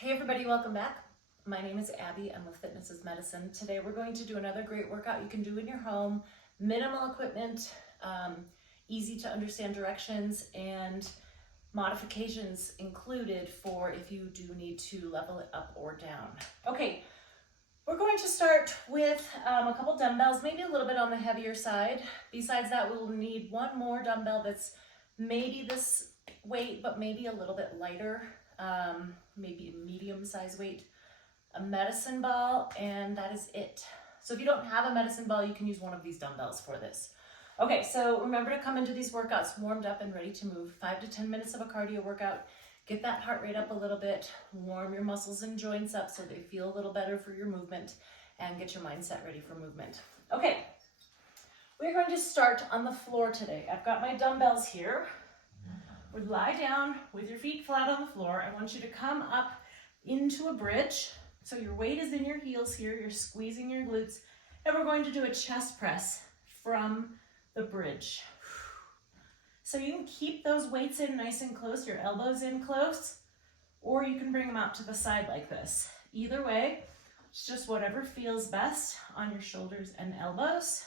Hey everybody, welcome back. My name is Abby. I'm with Fitness is Medicine. Today we're going to do another great workout you can do in your home. Minimal equipment, easy to understand directions, and modifications included for if you do need to level it up or down. Okay, we're going to start with a couple dumbbells, maybe a little bit on the heavier side. Besides that, we'll need one more dumbbell that's maybe this weight, but maybe a little bit lighter. Maybe a medium size weight, a medicine ball, and that is it. So if you don't have a medicine ball, you can use one of these dumbbells for this. Okay, so remember to come into these workouts warmed up and ready to move. 5 to 10 minutes of a cardio workout. Get that heart rate up a little bit, warm your muscles and joints up so they feel a little better for your movement, and get your mindset ready for movement. Okay, we're going to start on the floor today. I've got my dumbbells here. Would lie down with your feet flat on the floor. I want you to come up into a bridge. So your weight is in your heels here. You're squeezing your glutes. And we're going to do a chest press from the bridge. So you can keep those weights in nice and close, your elbows in close, or you can bring them out to the side like this. Either way, it's just whatever feels best on your shoulders and elbows.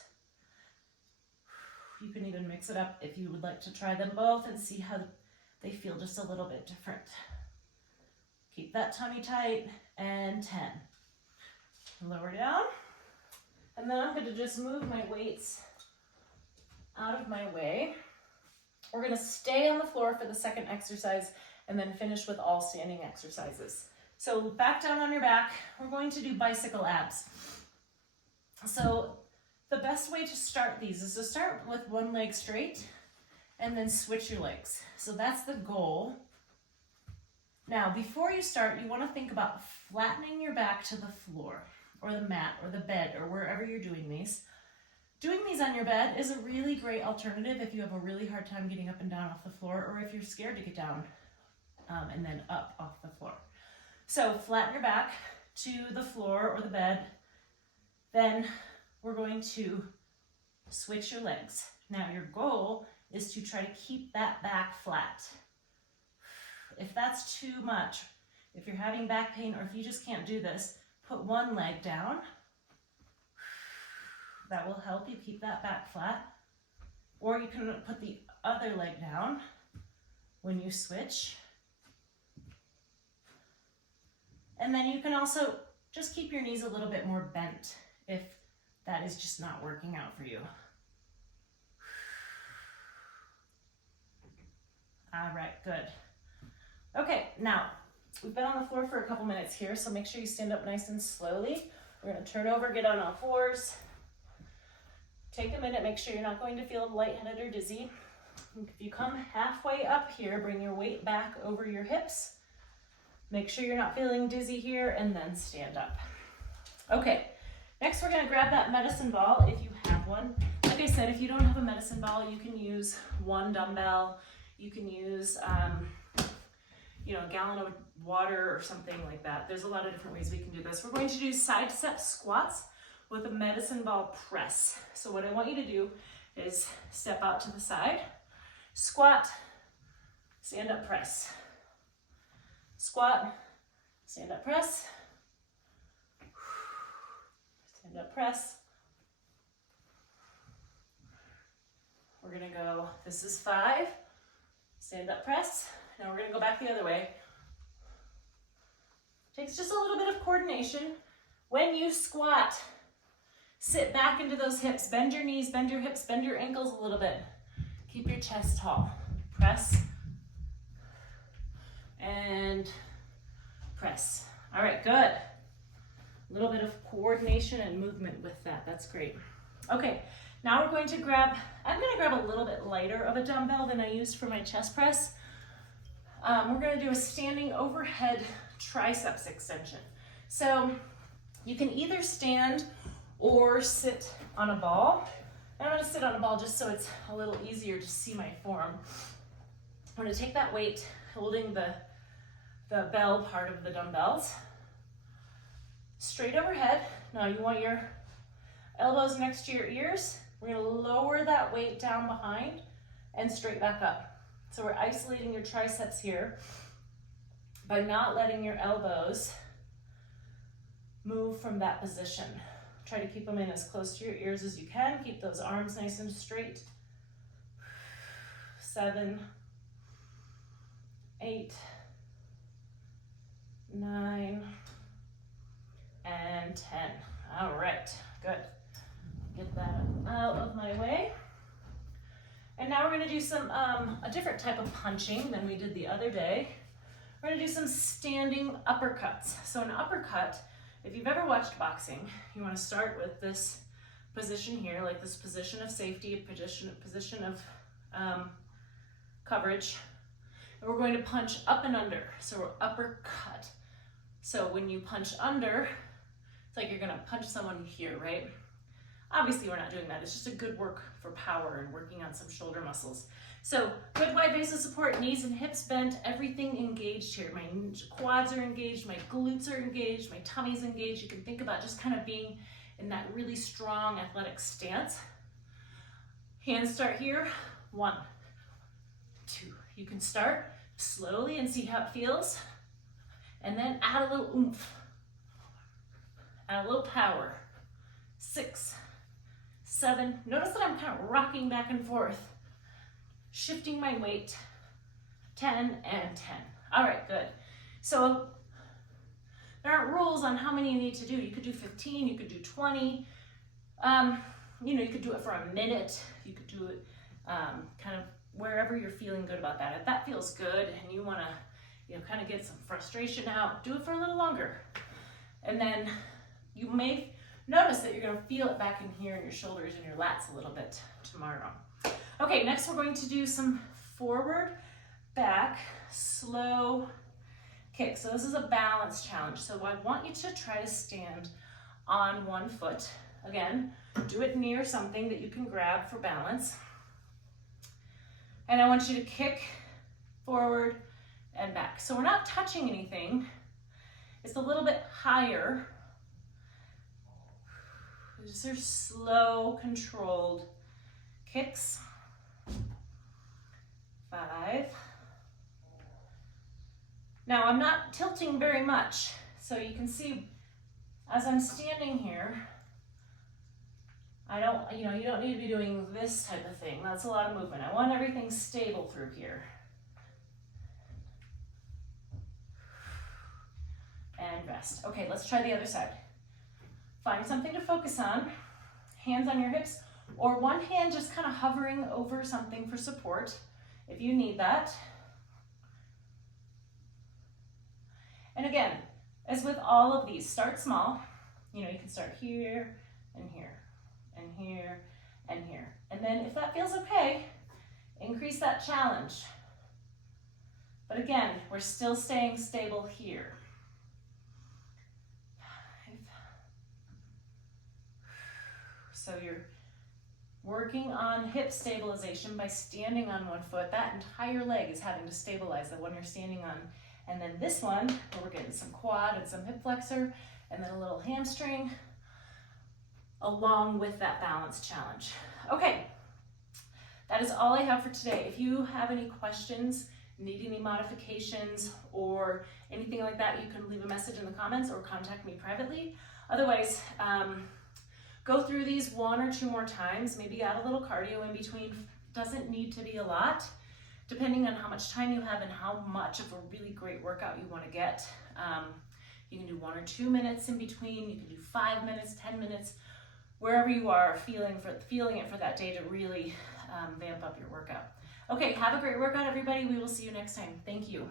You can even mix it up if you would like to try them both and see how they feel just a little bit different. Keep that tummy tight, and 10. Lower down. And then I'm going to just move my weights out of my way. We're going to stay on the floor for the second exercise and then finish with all standing exercises. So back down on your back, we're going to do bicycle abs. So the best way to start these is to start with one leg straight and then switch your legs. So that's the goal. Now, before you start, you want to think about flattening your back to the floor or the mat or the bed or wherever you're doing these. Doing these on your bed is a really great alternative if you have a really hard time getting up and down off the floor, or if you're scared to get down and then up off the floor. So flatten your back to the floor or the bed. Then we're going to switch your legs. Now your goal is to try to keep that back flat. If that's too much, if you're having back pain, or if you just can't do this, put one leg down. That will help you keep that back flat. Or you can put the other leg down when you switch. And then you can also just keep your knees a little bit more bent if that is just not working out for you. All right, good. Okay, now we've been on the floor for a couple minutes here, so make sure you stand up nice and slowly. We're gonna turn over, get on all fours. Take a minute, make sure you're not going to feel lightheaded or dizzy. If you come halfway up here, bring your weight back over your hips. Make sure you're not feeling dizzy here, and then stand up. Okay. Next, we're going to grab that medicine ball if you have one. Like I said, if you don't have a medicine ball, you can use one dumbbell. You can use, a gallon of water or something like that. There's a lot of different ways we can do this. We're going to do side step squats with a medicine ball press. So what I want you to do is step out to the side, squat, stand up, press. Squat, stand up, press. Stand up, press. We're gonna go, this is 5, stand up, press. Now we're gonna go back the other way. Takes just a little bit of coordination. When you squat, sit back into those hips, bend your knees, bend your hips, bend your ankles a little bit. Keep your chest tall. Press, and press. All right, good. A little bit of coordination and movement with that. That's great. Okay, now we're going to grab, I'm going to grab a little bit lighter of a dumbbell than I used for my chest press. We're going to do a standing overhead triceps extension. So you can either stand or sit on a ball. I'm going to sit on a ball just so it's a little easier to see my form. I'm going to take that weight, holding the bell part of the dumbbells, straight overhead. Now you want your elbows next to your ears. We're going to lower that weight down behind and straight back up. So we're isolating your triceps here. by not letting your elbows move from that position. Try to keep them in as close to your ears as you can. Keep those arms nice and straight. 7, 8, 9, and 10. All right, good. Get that out of my way. And now we're gonna do some, a different type of punching than we did the other day. We're gonna do some standing uppercuts. So an uppercut, if you've ever watched boxing, you wanna start with this position here, like this position of safety, position of coverage. And we're going to punch up and under, so we're uppercut. So when you punch under, it's like you're gonna punch someone here, right? Obviously we're not doing that, it's just a good work for power and working on some shoulder muscles. So good wide base of support, knees and hips bent, everything engaged here. My quads are engaged, my glutes are engaged, my tummy's engaged. You can think about just kind of being in that really strong athletic stance. Hands start here, 1, 2. You can start slowly and see how it feels, and then add a little oomph, add a little power. 6, 7, notice that I'm kind of rocking back and forth, shifting my weight. 10 and 10. All right, good. So there aren't rules on how many you need to do. You could do 15, you could do 20. You know, you could do it for a minute. You could do it kind of wherever you're feeling good about that. If that feels good and you want to, you know, kind of get some frustration out, do it for a little longer. And then you may notice that you're going to feel it back in here in your shoulders and your lats a little bit tomorrow. Okay, next we're going to do some forward, back, slow kick. So this is a balance challenge. So I want you to try to stand on one foot. Again, do it near something that you can grab for balance. And I want you to kick forward and back. So we're not touching anything. It's a little bit higher. These are slow, controlled kicks. 5. Now I'm not tilting very much, so you can see as I'm standing here, you don't need to be doing this type of thing. That's a lot of movement. I want everything stable through here. And rest. Okay, let's try the other side. Find something to focus on, hands on your hips, or one hand just kind of hovering over something for support if you need that. And again, as with all of these, start small. You know, you can start here and here and here and here. And then if that feels okay, increase that challenge. But again, we're still staying stable here. So you're working on hip stabilization by standing on one foot. That entire leg is having to stabilize, the one you're standing on. And then this one, where we're getting some quad and some hip flexor, and then a little hamstring, along with that balance challenge. Okay, that is all I have for today. If you have any questions, need any modifications, or anything like that, you can leave a message in the comments or contact me privately. Otherwise, go through these 1 or 2 more times, maybe add a little cardio in between. Doesn't need to be a lot, depending on how much time you have and how much of a really great workout you want to get. You can do 1 or 2 minutes in between, you can do 5 minutes, 10 minutes, wherever you are feeling it for that day to really vamp up your workout. Okay, have a great workout, everybody. We will see you next time. Thank you.